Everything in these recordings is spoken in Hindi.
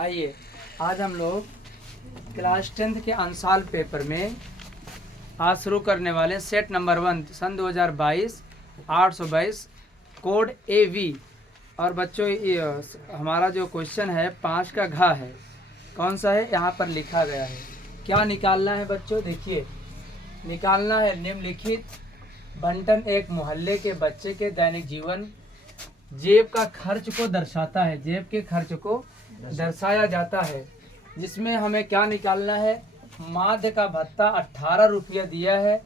आइए आज हम लोग क्लास 10th के अंशाल पेपर में आज शुरू करने वाले सेट नंबर 1 सन 2022 822 कोड AV। और बच्चों हमारा जो क्वेश्चन है 5 का घ है, कौन सा है यहाँ पर लिखा गया है। क्या निकालना है बच्चों, देखिए निकालना है निम्नलिखित बंटन एक मोहल्ले के बच्चे के दैनिक जीवन जेब का खर्च को दर्शाता है, जेब के खर्च को दर्शाया जाता है, जिसमें हमें क्या निकालना है। माध्य का भत्ता 18 रुपया दिया है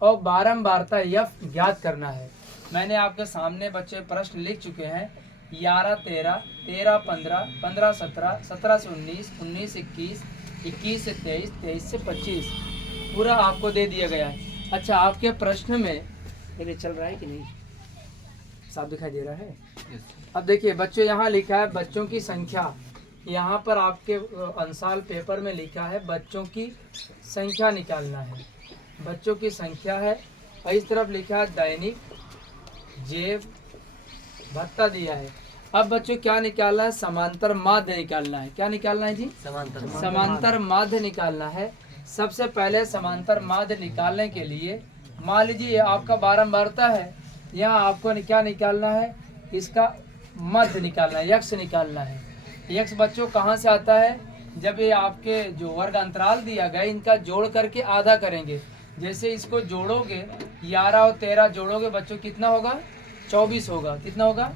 और बारंबारता यफ ज्ञात करना है। मैंने आपके सामने बच्चे प्रश्न लिख चुके हैं 11 13 13 15 15 17 17 से 19 19 से 21 21 से 23 23 से 25 पूरा आपको दे दिया गया है। अच्छा, आपके प्रश्न में ये चल रहा है कि नहीं, साफ दिखाई दे रहा है। अब देखिए बच्चों, यहाँ लिखा है बच्चों की संख्या। यहाँ पर आपके अंशाल पेपर में लिखा है बच्चों की संख्या निकालना है, बच्चों की संख्या है। और इस तरफ लिखा है दैनिक जेब भत्ता दिया है। अब बच्चों क्या निकालना है, समांतर माध्य निकालना है। क्या निकालना है जी, समांतर माध्य निकालना है। सबसे पहले समांतर माध्य निकालने के लिए मान लीजिए आपका बारंबारता है, यहाँ आपको क्या निकालना है, इसका मध्य निकालना है, यक्ष निकालना है। यक्ष बच्चों कहाँ से आता है, जब ये आपके जो वर्ग अंतराल दिया गया इनका जोड़ करके आधा करेंगे। जैसे इसको जोड़ोगे 11 और 13 जोड़ोगे बच्चों कितना होगा, 24 होगा। कितना होगा,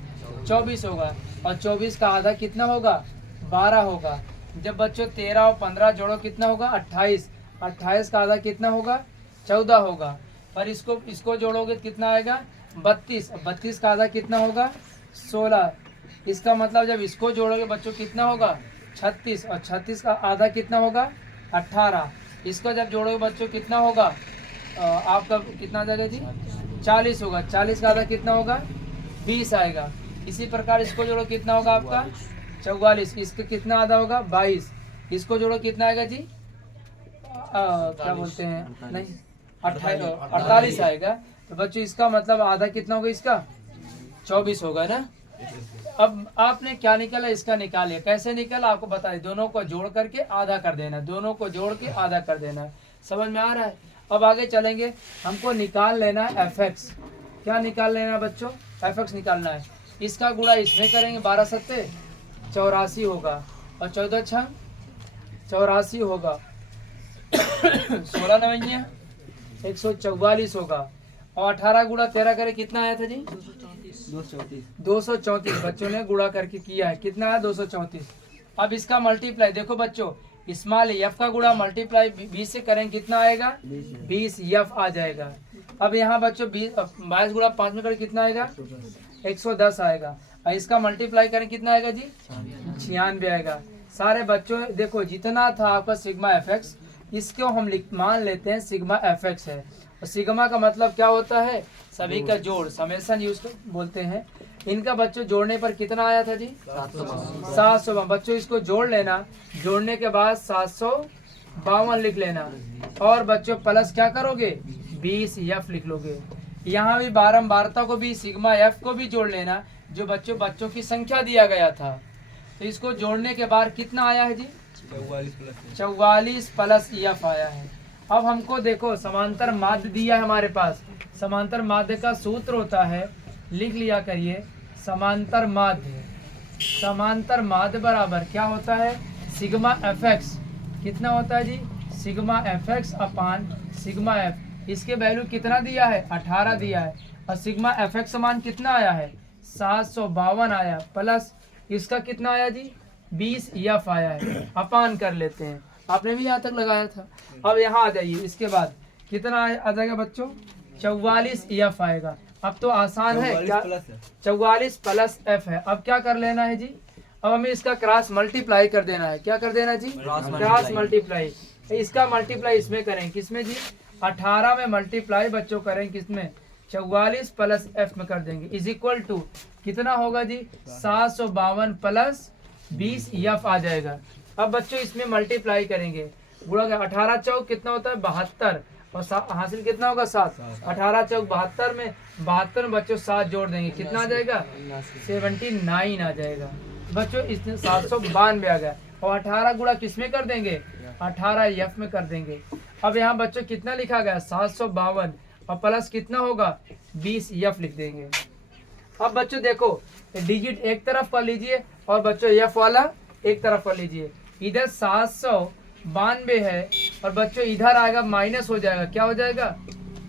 24 होगा। और 24 का आधा कितना होगा, 12 होगा। जब बच्चों 13 और 15 जोड़ो कितना होगा, 28। 28 का आधा कितना होगा, 14 होगा। पर इसको जोड़ोगे कितना आएगा, 32। 32 का आधा कितना होगा, 16। इसका मतलब जब इसको जोड़ोगे बच्चों कितना होगा, 36। और 36 का आधा कितना होगा, 18। इसको जब जोड़ोगे बच्चों कितना होगा, आपका कितना आ जाएगा जी, 40 होगा। 40 का आधा कितना होगा, 20 आएगा। इसी प्रकार इसको जोड़ो कितना होगा आपका, 44। इसका कितना आधा होगा, 22। इसको जोड़ो कितना आएगा जी, क्या बोलते हैं, नहीं 48 आएगा। तो बच्चों इसका मतलब आधा कितना होगा, इसका 24 होगा ना। अब आपने क्या निकाला, इसका निकालिए। कैसे निकाला आपको बताइए, दोनों को जोड़ करके आधा कर देना, दोनों को जोड़ के आधा कर देना। समझ में आ रहा है। अब आगे चलेंगे, हमको निकाल लेना है fx। क्या निकाल लेना है बच्चों, fx निकालना है। इसका गुणा इसमें करेंगे, 12 सत्ते 84 होगा और 14 छः 84 होगा 16 नवैया 144 होगा। और 18 गुणा 13 करे कितना आया था जी, 234। बच्चों ने गुणा करके किया है, कितना है 234। अब इसका मल्टीप्लाई देखो बच्चों, स्मॉल एफ का गुणा मल्टीप्लाई 20 से करेंगे कितना आएगा, 20 एफ आ जाएगा। अब यहाँ बच्चों 22 गुणा 5 में करें कितना आएगा, 110 आएगा। और इसका मल्टीप्लाई करें कितना आएगा जी, 96 आएगा। सारे बच्चों देखो जितना था आपका सिग्मा fx, इसको हम मान लेते हैं सिग्मा fx है। और सिग्मा का मतलब क्या होता है, सभी का जोड़, समेशन यूज बोलते हैं। इनका बच्चों जोड़ने पर कितना आया था जी, 700। बच्चों इसको जोड़ लेना, जोड़ने के बाद 752 लिख लेना। और बच्चों प्लस क्या करोगे, 20 एफ लिख लोगे। यहाँ भी बारंबारता को भी सिग्मा एफ को भी जोड़ लेना, जो बच्चों की संख्या दिया गया था। तो इसको जोड़ने के बाद कितना आया है जी, 44 प्लस एफ आया है। अब हमको देखो समांतर माध्य दिया है हमारे पास। समांतर माध्य का सूत्र होता है, लिख लिया करिए, समांतर माध्य। समांतर माध्य बराबर क्या होता है, सिग्मा fx। कितना होता है जी, sigma fx upon sigma f। इसके वैल्यू कितना दिया है, 18 दिया है। और सिग्मा fx समान कितना आया है, 752 आया, प्लस इसका कितना आया जी, 20 एफ आया है। अपान कर लेते हैं, आपने भी यहाँ तक लगाया था। अब यहाँ आ जाइए, इसके बाद कितना आ जाएगा बच्चों, 44 एफ आएगा। अब तो आसान है, क्या 44 प्लस एफ है। अब क्या कर लेना है जी, अब हमें इसका क्रॉस मल्टीप्लाई कर देना है। क्या कर देना जी, क्रॉस मल्टीप्लाई। इसका मल्टीप्लाई इसमें करें, किसमें जी, 18 में मल्टीप्लाई बच्चों करें किसमें, 44 प्लस एफ में कर देंगे। इज इक्वल टू कितना होगा जी, 752 प्लस 20 एफ आ जाएगा। अब बच्चों इसमें मल्टीप्लाई करेंगे, गुणा 18 चौक कितना होता है, 72। और हासिल कितना होगा 7। 18 चौक 72 में 72 में बच्चों 7 जोड़ देंगे, कितना आ जाएगा 79 आ जाएगा बच्चों। इसमें 792 आ गया और 18 गुणा किस में कर देंगे 18 F में कर देंगे। अब यहाँ बच्चों कितना लिखा गया 752 और प्लस कितना होगा 20 F लिख देंगे। अब बच्चों देखो डिजिट एक तरफ कर लीजिए और बच्चों F वाला एक तरफ कर लीजिए। इधर 792 है और बच्चों इधर आएगा माइनस हो जाएगा, क्या हो जाएगा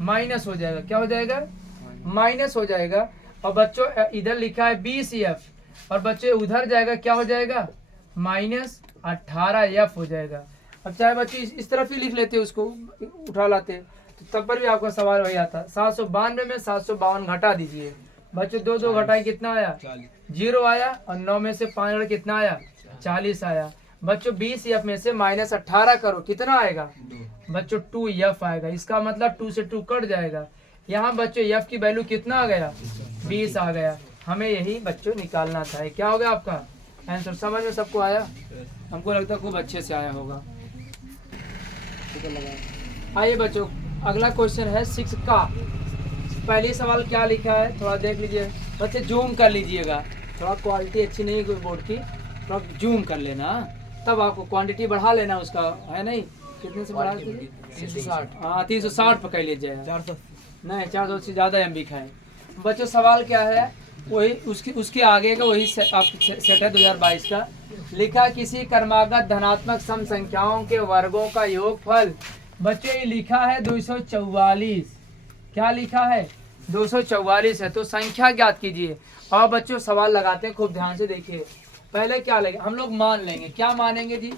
माइनस हो जाएगा, क्या हो जाएगा माइनस हो जाएगा। और बच्चों इधर लिखा है 20 F और बच्चों उधर जाएगा, क्या हो जाएगा माइनस 18 F हो जाएगा। अब चाहे बच्चे इस तरफ ही लिख लेते उसको उठा लाते तो तब पर भी आपका सवाल वही आता। 792 में 752 घटा दीजिए बच्चों, 2 घटाएं कितना आया 0 आया और 9 में से 5 कितना आया 40 आया बच्चों। 20 F में से माइनस 18 करो कितना आएगा बच्चों 2 F आएगा। इसका मतलब 2 से 2 कट जाएगा। यहाँ बच्चों F की वैल्यू कितना आ गया 20 आ गया। हमें यही बच्चों निकालना था। क्या हो गया आपका आंसर, समझ में सबको आया? हमको लगता है खूब अच्छे से आया होगा। आइए बच्चों अगला क्वेश्चन है 6 का। पहली सवाल क्या लिखा है थोड़ा देख लीजिए बच्चे, जूम कर लीजिएगा, थोड़ा क्वालिटी अच्छी नहीं है बोर्ड की, थोड़ा जूम कर लेना तब आपको क्वांटिटी बढ़ा लेना उसका, है नहीं कितने से बढ़ा 360। हाँ 360 पकड़ लीजिए, 400 नहीं 400 से ज़्यादा MB का है बच्चों। सवाल क्या है वही उसके आगे का वही आपका सेट है 2022 का। लिखा किसी क्रमागत धनात्मक सम संख्याओं के वर्गों का योगफल। बच्चों ये लिखा है 244, क्या लिखा है 244 है। तो संख्या ज्ञात कीजिए। और बच्चों सवाल लगाते हैं खूब ध्यान से देखिए। पहले क्या लेंगे हम लोग मान लेंगे, क्या मानेंगे जी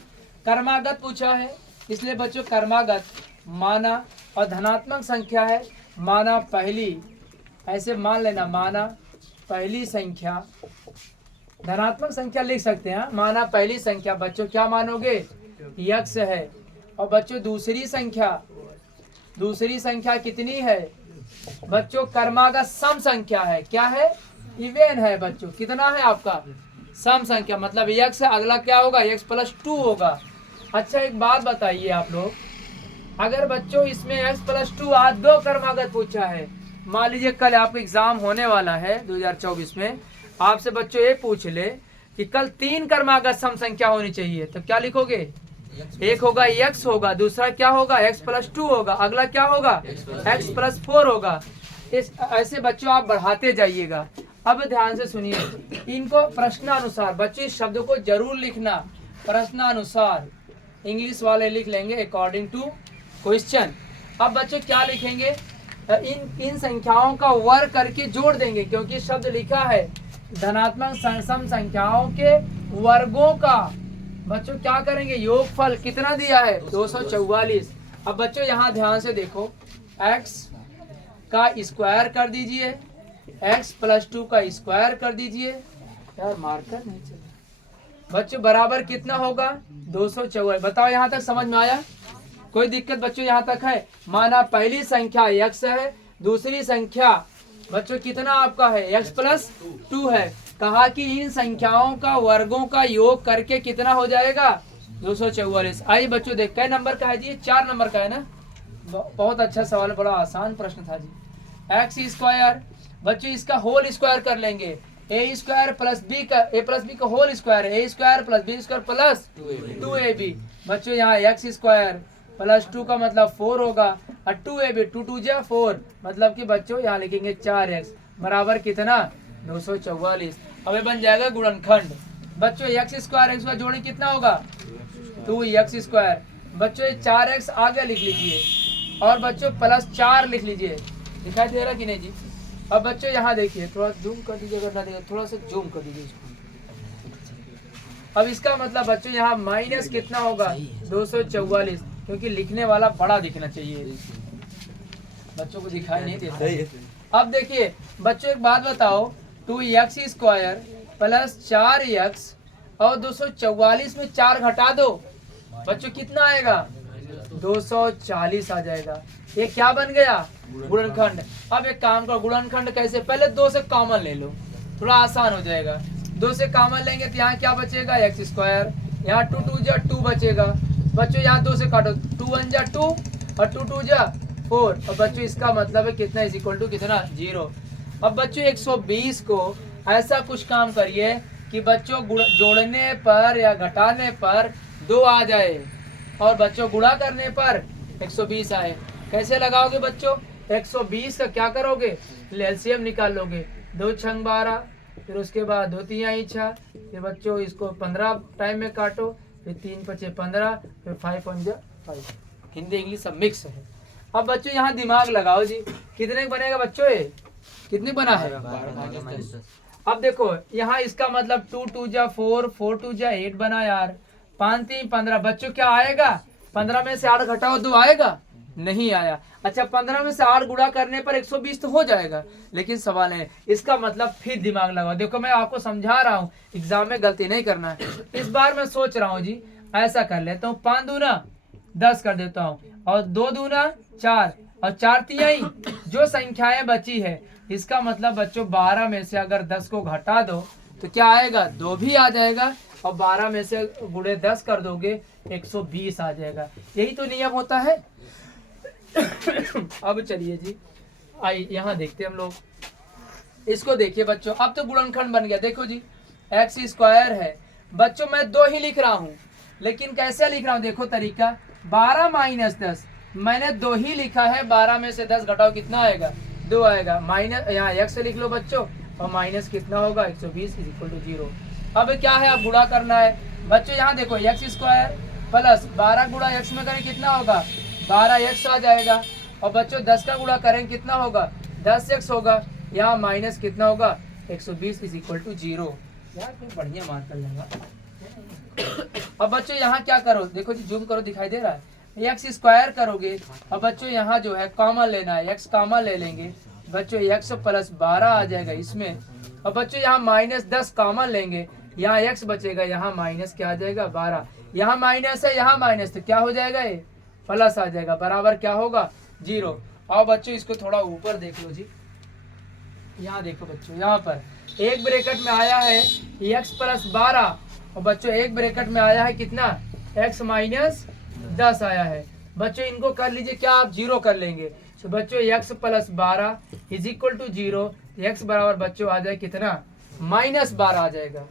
क्रमागत पूछा है इसलिए बच्चों क्रमागत माना और धनात्मक संख्या है माना पहली, ऐसे मान लेना माना पहली संख्या। धनात्मक संख्या लिख सकते हैं माना पहली संख्या बच्चों क्या मानोगे x है। और बच्चों दूसरी संख्या कितनी है बच्चों क्रमागत सम संख्या है, क्या है इवेन है बच्चों, कितना है आपका सम संख्या मतलब x है, अगला क्या होगा x + 2 होगा। अच्छा एक बात बताइए आप लोग, अगर बच्चों इसमें x + 2 आज 2 क्रमागत पूछा है, मान लीजिए कल आपका एग्जाम होने वाला है 2024 में, आपसे बच्चों ये पूछ ले कि कल 3 क्रमागत सम संख्या होनी चाहिए, तो क्या लिखोगे एक होगा x होगा, दूसरा क्या होगा x + 2 होगा, अगला क्या होगा x + 4 होगा। ऐसे बच्चों आप बढ़ाते जाइएगा। अब ध्यान से सुनिए इनको प्रश्नानुसार बच्चों इस शब्द को जरूर लिखना प्रश्नानुसार, इंग्लिश वाले लिख लेंगे अकॉर्डिंग टू क्वेश्चन। अब बच्चों क्या लिखेंगे इन संख्याओं का वर्ग करके जोड़ देंगे, क्योंकि शब्द लिखा है धनात्मक सम संख्याओं के वर्गों का बच्चों क्या करेंगे योगफल कितना दिया है 244। अब बच्चों यहाँ ध्यान से देखो x का स्क्वायर कर दीजिए, x + 2 का स्क्वायर कर दीजिए, यार मार्कर नहीं चला बच्चों, बराबर कितना होगा 244। बताओ यहाँ तक समझ में आया, कोई दिक्कत बच्चों यहाँ तक है? माना पहली संख्या x है, दूसरी संख्या बच्चों कितना आपका है x + 2 है। कहा कि इन संख्याओं का वर्गों का योग करके कितना हो जाएगा 244। आइए बच्चों देख कै नंबर का है जी, 4 नंबर का है ना। बहुत अच्छा सवाल, बड़ा आसान प्रश्न था जी। x² बच्चों इसका होल स्क्वायर कर लेंगे, a² + b का होल स्क्वायर है, a² + b² + 2ab। बच्चों यहाँ x² + 2 का मतलब 4 होगा और 2ab 2 2 जा 4 मतलब कि बच्चों यहाँ लिखेंगे 4x बराबर कितना 244। अब ये बन जाएगा गुणनखंड। बच्चों x² जोड़े कितना होगा 2x²। बच्चों ये 4x आगे लिख लीजिए और बच्चों +4 लिख लीजिए, दिखाई दे रहा कि नहीं जी। अब बच्चों यहाँ देखिए थोड़ा जूम कर दीजिए, अगर ना देखिए थोड़ा सा जूम कर दीजिए इसको। अब इसका मतलब बच्चों यहाँ माइनस कितना होगा 244, क्योंकि लिखने वाला बड़ा दिखना चाहिए, बच्चों को दिखाई नहीं देता। अब देखिए बच्चों एक बात बताओ 2x² + 4x और 244 में 4 घटा दो बच्चों कितना आएगा 240 आ जाएगा। ये क्या बन गया गुणनखंड। अब एक काम करो गुणनखंड कैसे, पहले 2 से कॉमन ले लो, थोड़ा आसान हो जाएगा। 2 से कॉमन लेंगे तो यहाँ क्या बचेगा x², यहाँ 2 2 जा 2 बचेगा। बच्चों यहाँ 2 से काटो, 2 1 जा 2 और 2 2 जा 4 और बच्चों इसका मतलब है कितना इज इक्वल टू कितना 0। अब बच्चों 120 को ऐसा कुछ काम करिए कि बच्चों जोड़ने पर या घटाने पर 2 आ जाए और बच्चों गुणा करने पर 120 आए। कैसे लगाओगे बच्चों? 120 का क्या करोगे? एलसीएम निकाल लोगे। 2 छंग 12, फिर उसके बाद 2 तिहाई 6, फिर बच्चों इसको 15 टाइम में काटो, फिर 3 पचे 15, फिर 5 पंजा 5। हिंदी इंग्लिश सब मिक्स है। अब बच्चों यहाँ दिमाग लगाओ जी, कितने बनेगा बच्चों? ये कितने बना है? अब देखो यहाँ इसका मतलब 2 2 जा 4, 4 2 जा 8 बना यार, 5 3 15। बच्चों क्या आएगा? 15 में से 8 घटाओ 2 आएगा? नहीं आया। अच्छा 15 में से 8 गुणा करने पर 120 तो हो जाएगा, लेकिन सवाल है इसका मतलब फिर दिमाग लगाओ। देखो मैं आपको समझा रहा हूँ, एग्जाम में गलती नहीं करना है। इस बार मैं सोच रहा हूँ जी, ऐसा कर लेता हूँ, 5 दूना 10 कर देता हूँ और 2 दूना 4 और 4 तिहाई जो संख्याएं बची है, इसका मतलब बच्चों 12 में से अगर 10 को घटा दो तो क्या आएगा? 2 भी आ जाएगा और 12 में से गुणे 10 कर दोगे 120 आ जाएगा। यही तो नियम होता है। अब चलिए जी, आई यहाँ देखते हम लोग, इसको देखिए बच्चों। अब तो गुणनखंड बन गया। देखो जी एक्स स्क्वायर है बच्चों, मैं 2 ही लिख रहा हूँ, लेकिन कैसे लिख रहा हूँ देखो तरीका। 12 माइनस 10 मैंने 2 ही लिखा है, 12 में से 10 घटाओ कितना आएगा? 2 आएगा। माइनस यहाँ एक्स लिख लो बच्चों और माइनस कितना होगा? 120 इज इक्वल टू 0। अब क्या है? अब गुणा करना है बच्चों। यहाँ देखो एक्स स्क्वायर प्लस 12 गुणा एक्स में करें कितना होगा? 12x आ जाएगा। और बच्चों 10 का गुणा करें कितना होगा? 10x होगा। यहाँ माइनस कितना होगा? 120 इज इक्वल टू 0। यार मैं बढ़िया मार कर लूंगा। अब बच्चों यहाँ क्या करो, देखो जी जूम करो, दिखाई दे रहा है। एक्स स्क्वायर करोगे और बच्चों यहाँ जो है कॉमन लेना है, एक्स कॉमन ले लेंगे बच्चों, एक्स प्लस 12 आ जाएगा इसमें। और बच्चों यहाँ माइनस 10 कॉमन लेंगे, यहाँ एक्स बचेगा, यहाँ माइनस क्या आ जाएगा? 12। यहाँ माइनस है, यहाँ माइनस, तो क्या हो जाएगा? ये प्लस आ जाएगा, बराबर क्या होगा? 0। और बच्चों इसको थोड़ा ऊपर देख लो जी, यहाँ देखो बच्चों, यहाँ पर एक ब्रैकेट में आया है x प्लस 12 और बच्चों एक ब्रैकेट में आया है कितना? x माइनस 10 आया है। बच्चों इनको कर लीजिए, क्या आप 0 कर लेंगे? तो बच्चों x plus 12 is equal to 0, x बराबर बच्चों आ जाए कितना? माइनस 12 आ जाएगा।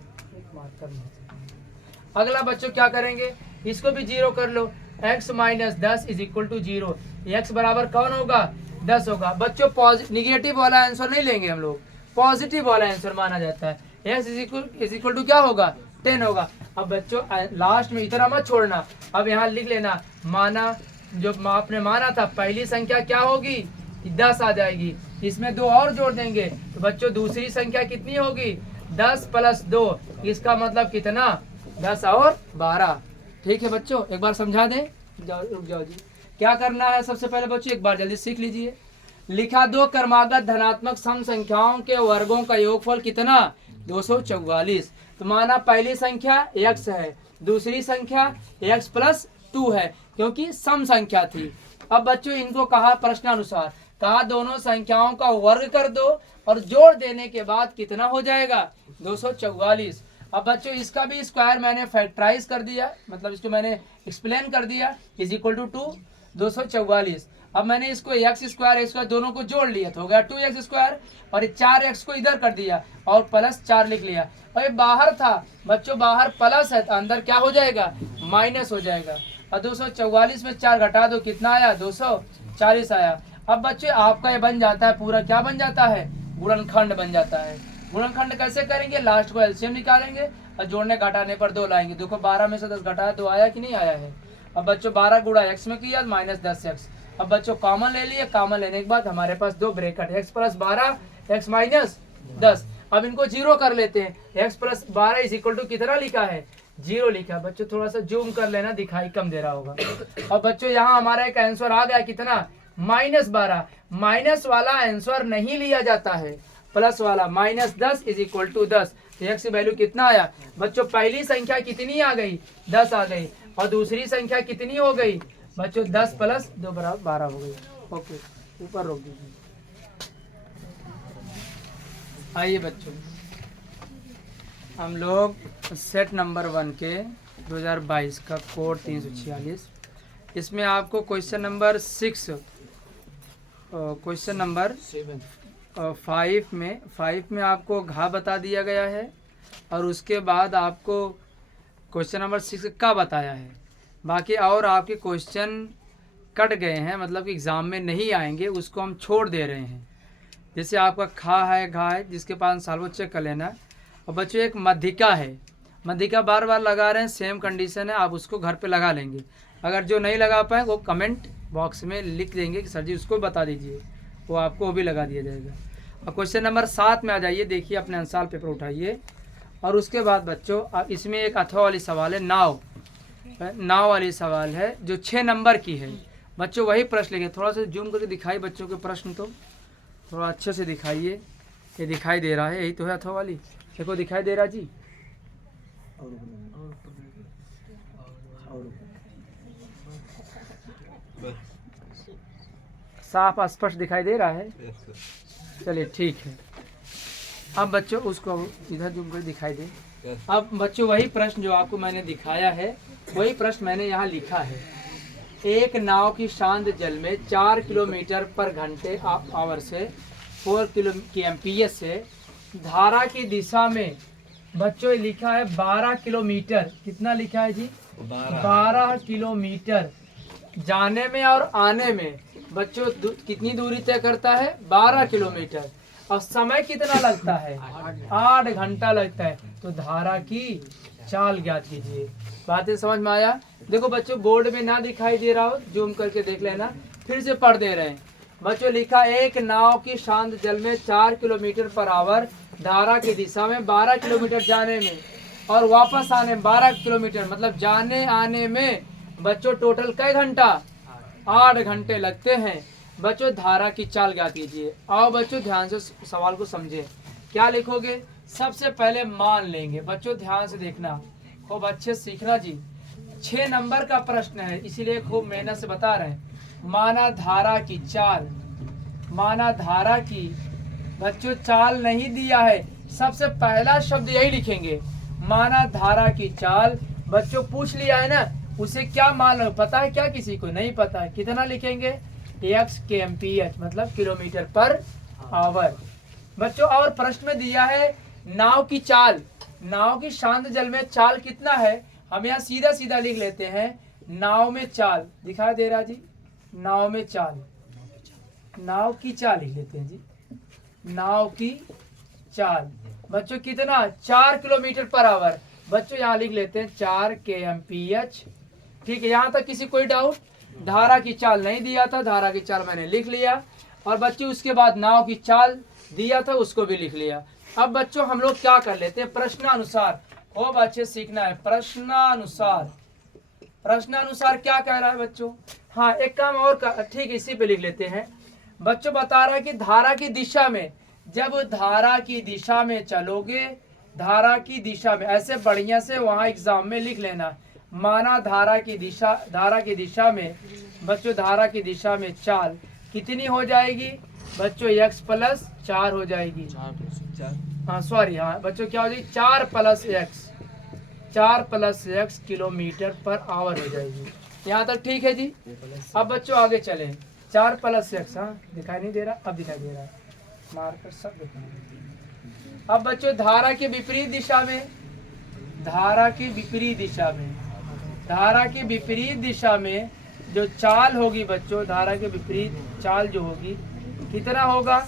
अगला बच्चों क्या करेंगे? इसको भी 0 कर लो, x minus 10 is equal to 0, x बराबर कौन होगा? 10 होगा। बच्चों निगेटिव वाला आंसर नहीं लेंगे हम लोग, पॉजिटिव वाला आंसर माना जाता है। x इज इक्वल टू क्या होगा? 10 होगा। अब बच्चों लास्ट में इतना मत छोड़ना, अब यहाँ लिख लेना, माना जो आपने माना था पहली संख्या क्या होगी? 10 आ जाएगी। इसमें 2 और जोड़ देंगे तो बच्चों दूसरी संख्या कितनी होगी? 10 प्लस 2, इसका मतलब कितना? 10 और 12। ठीक है बच्चों, एक बार समझा दें। रुक जाओ जी, क्या करना है सबसे पहले बच्चों, एक बार जल्दी सीख लीजिए। लिखा 2 क्रमागत धनात्मक सम संख्याओं के वर्गों का योगफल कितना? 244। तो माना पहली संख्या x है, दूसरी संख्या x प्लस 2 है, क्योंकि सम संख्या थी। अब बच्चों इनको कहा प्रश्नानुसार, कहा दोनों संख्याओं का वर्ग कर दो और जोड़ देने के बाद कितना हो जाएगा? 244। अब बच्चों इसका भी स्क्वायर मैंने फैक्टराइज कर दिया, मतलब इसको मैंने एक्सप्लेन कर दिया, इज इक्वल टू 244। अब मैंने इसको एक्स स्क्वायर दोनों को जोड़ लिया तो हो गया 2x स्क्वायर, और 4x को इधर कर दिया और प्लस 4 लिख लिया। और ये बाहर था बच्चों, बाहर प्लस है तो अंदर क्या हो जाएगा? माइनस हो जाएगा। और 244 में 4 घटा दो, कितना आया? 240 आया। अब बच्चे आपका ये बन जाता है पूरा, क्या बन जाता है? गुणनखंड बन जाता है। गुणनखंड कैसे करेंगे? लास्ट को एलसीएम निकालेंगे और जोड़ने घटाने पर 2 लाएंगे। देखो 12 में से 10 घटाया 2 आया कि नहीं आया है? अब बच्चों 12 गुणा x में किया माइनस 10x। अब बच्चों कॉमन ले लिए, कॉमन लेने के बाद हमारे पास 2 bracket, x plus 12 x minus 10। अब इनको 0 कर लेते हैं। x plus 12 is equal to कितना लिखा है? 0 लिखा। बच्चों थोड़ा सा जूम कर लेना, दिखाई कम दे रहा होगा। अब बच्चों यहाँ हमारा एक आंसर आ गया कितना? माइनस 12। माइनस वाला आंसर नहीं लिया जाता है, प्लस वाला। Minus 10 is equal to 10। तो x की वैल्यू कितना आया बच्चों? पहली संख्या कितनी आ गई? 10 आ गई। और दूसरी संख्या कितनी हो गई बच्चों? 10 प्लस 2 बराबर 12 हो गई। ओके, ऊपर रोक दीजिए। आइए बच्चों, हम लोग सेट नंबर 1 के 2022 का कोड 346, इसमें आपको क्वेश्चन नंबर 6 क्वेश्चन नंबर 5 में आपको घा बता दिया गया है और उसके बाद आपको क्वेश्चन नंबर 6 का बताया है। बाकी और आपके क्वेश्चन कट गए हैं, मतलब कि एग्ज़ाम में नहीं आएंगे, उसको हम छोड़ दे रहे हैं। जैसे आपका खा है, घा है, जिसके पास साल वो चेक कर लेना। और बच्चों एक मध्यिका है, मध्यिका बार बार लगा रहे हैं, सेम कंडीशन है, आप उसको घर पे लगा लेंगे। अगर जो नहीं लगा पाए वो कमेंट बॉक्स में लिख देंगे कि सर जी उसको बता दीजिए, वो आपको वो भी लगा दिया जाएगा। और क्वेश्चन नंबर 7 में आ जाइए, देखिए अपने अनुसार पेपर उठाइए। और उसके बाद बच्चों अब इसमें एक अथवा वाली सवाल है, नाव वाली सवाल है जो 6 नंबर की है। बच्चों वही प्रश्न लेंगे, थोड़ा सा जूम करके दिखाइए बच्चों के प्रश्न, तो थोड़ा अच्छे से दिखाइए। ये दिखाई दे रहा है, यही तो है अथवा वाली, देखो दिखाई दे रहा जी। साफ स्पष्ट दिखाई दे रहा है, चलिए ठीक है। अब बच्चों उसको इधर जूम कर दिखाई दे। अब बच्चों वही प्रश्न जो आपको मैंने दिखाया है, वही प्रश्न मैंने यहाँ लिखा है। एक नाव की शांत जल में 4 किलोमीटर पर घंटे आवर से 4 kmph से धारा की दिशा में बच्चों लिखा है 12 किलोमीटर। कितना लिखा है जी? 12 किलोमीटर जाने में और आने में बच्चों कितनी दूरी तय करता है? 12 किलोमीटर। और समय कितना लगता है? 8 घंटा लगता है। तो धारा की चाल ज्ञात कीजिए। बातें समझ में आया? देखो बच्चों बोर्ड में ना दिखाई दे रहा हो, जूम करके देख लेना, फिर से पढ़ दे रहे हैं। बच्चों लिखा एक नाव की शांत जल में 4 किलोमीटर पर आवर धारा की दिशा में 12 किलोमीटर जाने में और वापस आने 12 किलोमीटर, मतलब जाने आने में बच्चों टोटल कई घंटा? 8 घंटे लगते हैं। बच्चों धारा की चाल ज्ञात कीजिए। आओ बच्चों ध्यान से सवाल को समझे। क्या लिखोगे? सबसे पहले मान लेंगे। बच्चों ध्यान से देखना, खूब अच्छे से सीखना जी। 6 नंबर का प्रश्न है, इसीलिए खूब मेहनत से बता रहे हैं। माना धारा की चाल, माना धारा की बच्चों चाल नहीं दिया है, सबसे पहला शब्द यही लिखेंगे, माना धारा की चाल। बच्चों पूछ लिया है ना, उसे क्या मान पता है? क्या किसी को नहीं पता है? कितना लिखेंगे? x kmph, मतलब किलोमीटर पर आवर। बच्चों और प्रश्न में दिया है नाव की चाल, नाव की शांत जल में चाल कितना है? हम यहाँ सीधा सीधा लिख लेते हैं, नाव में चाल दिखाई दे रहा जी, नाव में चाल, नाव की चाल लिख लेते हैं जी, नाव की चाल। बच्चों कितना? 4 किलोमीटर पर आवर। बच्चों यहाँ लिख लेते हैं 4 kmph। ठीक है, यहाँ तक किसी कोई डाउट? धारा की चाल नहीं दिया था, धारा की चाल मैंने लिख लिया। और बच्चों उसके बाद नाव की चाल दिया था, उसको भी लिख लिया। अब बच्चों हम लोग क्या कर लेते हैं? प्रश्नानुसार खूब अच्छे सीखना है। प्रश्नानुसार, प्रश्नानुसार क्या कह रहा है बच्चों? हाँ एक काम और ठीक है, इसी पे लिख लेते हैं। बच्चों बता रहा है कि धारा की दिशा में, जब धारा की दिशा में चलोगे, धारा की दिशा में ऐसे बढ़िया से वहाँ एग्जाम में लिख लेना। माना धारा की दिशा में बच्चों, धारा की दिशा में चाल कितनी हो जाएगी? बच्चों x + 4 हो जाएगी। हाँ सॉरी, हाँ बच्चों क्या हो जाएगी? 4 + x किलोमीटर पर आवर हो जाएगी। यहाँ तक ठीक है जी। अब बच्चों आगे चलें। 4 + x, हाँ दिखाई नहीं दे रहा? अब दिखाई दे रहा है, मार्कर सब दिखा। अब बच्चों धारा के विपरीत दिशा में, धारा की विपरीत दिशा में, धारा की विपरीत दिशा में जो चाल होगी बच्चों, धारा के विपरीत चाल जो होगी कितना होगा?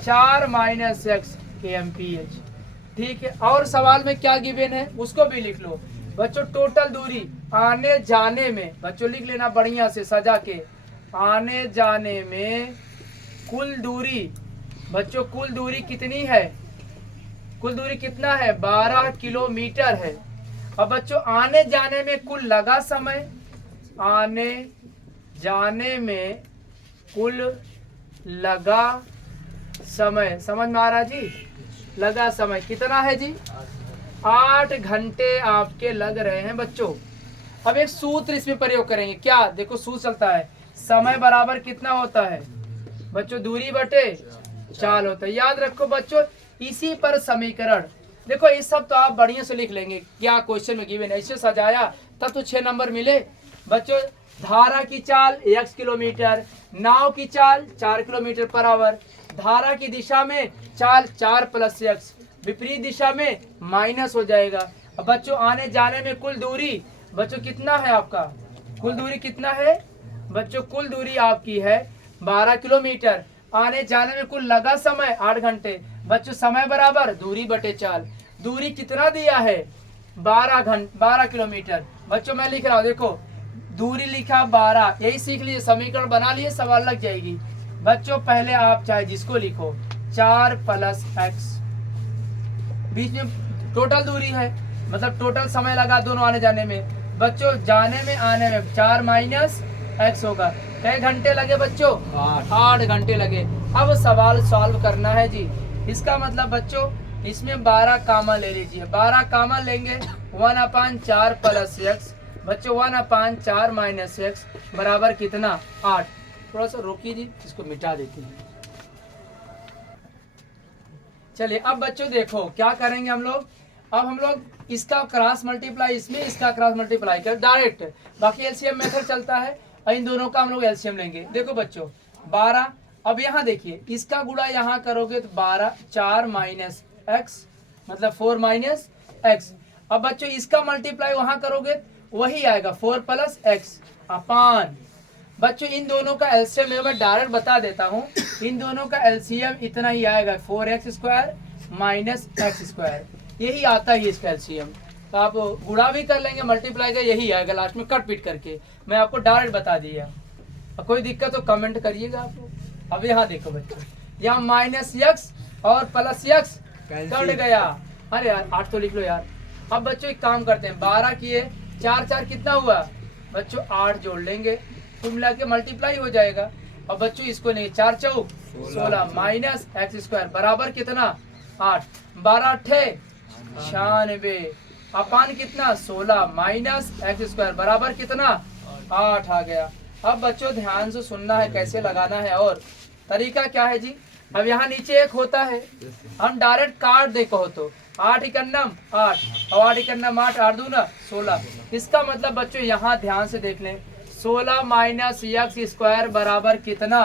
4 - x kmph। ठीक है, और सवाल में क्या गिवन है उसको भी लिख लो। बच्चों टोटल दूरी आने जाने में, बच्चों लिख लेना बढ़िया से सजा के, आने जाने में कुल दूरी, बच्चों कुल दूरी कितनी है? कुल दूरी कितना है? 12 किलोमीटर है। अब बच्चों आने जाने में कुल लगा समय, आने जाने में कुल लगा समय, समझ में आ रहा जी? लगा समय कितना है जी? 8 घंटे आपके लग रहे हैं बच्चों। अब एक सूत्र इसमें प्रयोग करेंगे। क्या? देखो सूत्र चलता है, समय बराबर कितना होता है बच्चों? दूरी बटे चाल होता है। याद रखो बच्चों, इसी पर समीकरण, देखो ये सब तो आप बढ़िया से लिख लेंगे। क्या क्वेश्चन में गिवन, ऐसे सजाया तब तो 6 नंबर मिले। बच्चों धारा की चाल x किलोमीटर, नाव की चाल 4 किलोमीटर पर आवर, धारा की दिशा में चाल 4 प्लस x, विपरीत दिशा में माइनस हो जाएगा। अब बच्चों आने जाने में कुल दूरी बच्चों कितना है आपका, कुल दूरी कितना है बच्चों, कुल दूरी आपकी है 12 किलोमीटर। आने जाने में कुल लगा समय 8 घंटे। बच्चों समय बराबर दूरी बटे चाल, दूरी कितना दिया है 12 किलोमीटर। बच्चों मैं लिख रहा हूँ, देखो दूरी लिखा 12, यही सीख लीजिए, समीकरण बना लिए, सवाल लग जाएगी। बच्चों पहले आप चाहे जिसको लिखो 4 प्लस x, बीच में टोटल दूरी है, मतलब टोटल समय लगा दोनों आने जाने में। बच्चों जाने में आने में 4 माइनस x होगा। कई घंटे लगे बच्चों, 8 घंटे लगे। अब सवाल सॉल्व करना है जी। इसका मतलब बच्चों इसमें 12 कामा ले लीजिए, 12 कामा लेंगे 1/4 प्लस x, बच्चों 1/4 माइनस x बराबर कितना 8। थोड़ा सा रोकिए जी, इसको मिटा देते हैं। चलिए अब बच्चों देखो क्या करेंगे हम लोग, अब हम लोग इसका क्रॉस मल्टीप्लाई इसमें, इसका क्रॉस मल्टीप्लाई कर डायरेक्ट, बाकी एलसीएम मेथड चलता है, इन दोनों का हम लोग एलसीएम लेंगे। देखो बच्चों 12, अब यहाँ देखिए इसका गुणा यहाँ करोगे तो 12, 4 माइनस एक्स मतलब 4 माइनस एक्स। अब बच्चों इसका मल्टीप्लाई वहां करोगे वही आएगा 4 प्लस एक्स अपान। बच्चों इन दोनों का एलसीएम मैं डायरेक्ट बता देता हूँ, इन दोनों का एलसीएम इतना ही आएगा 4x² माइनस x², यही आता है इसका एलसीएम। तो आप गुणा भी कर लेंगे, मल्टीप्लाई का यही आएगा लास्ट में कट पीट करके, मैं आपको डायरेक्ट बता दिया। कोई दिक्कत तो कमेंट करिएगा आप लोग। अब यहाँ देखो बच्चों, यहाँ माइनस एक्स और प्लस एक्स कट गया, अरे यार 8 तो लिख लो यार। अब बच्चों एक काम करते हैं, 12 किए 4 4 कितना हुआ बच्चों 8 जोड़ लेंगे, कुल मिला के मल्टीप्लाई हो जाएगा। अब बच्चों इसको नहीं 4 चौक 16 माइनस x² बराबर कितना 8, 12 अट्ठे 96 अपान कितना 16 माइनस x² बराबर कितना 8 आ गया। अब बच्चों ध्यान से सुनना है कैसे लगाना है, और तरीका क्या है जी। अब यहाँ नीचे 1 होता है, हम डायरेक्ट काट दे कहो तो 8 इकन्नम 8 और 8 इकन्नम 8, 8 दूना 16। इसका मतलब बच्चों यहाँ ध्यान से देख लें, 16 माइनस x² बराबर कितना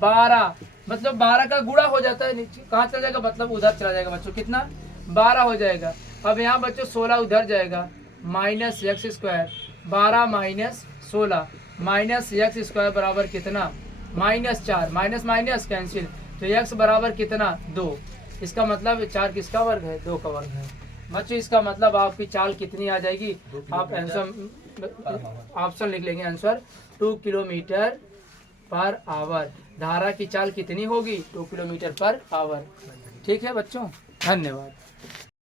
12, मतलब 12 का गुणा हो जाता है, नीचे कहाँ चला जाएगा मतलब उधर चला जाएगा बच्चों, कितना 12 हो जाएगा। अब यहाँ बच्चों 16 उधर जाएगा, minus x², 12 minus 16 minus x² बराबर कितना -4, माइनस माइनस कैंसिल, तो x बराबर कितना 2। इसका मतलब 4 किसका वर्ग है 2 का वर्ग है। बच्चों इसका मतलब आपकी चाल कितनी आ जाएगी, आप आंसर ऑप्शन लिख लेंगे, आंसर 2 किलोमीटर पर आवर। धारा की चाल कितनी होगी 2 किलोमीटर पर आवर। ठीक है बच्चों, धन्यवाद।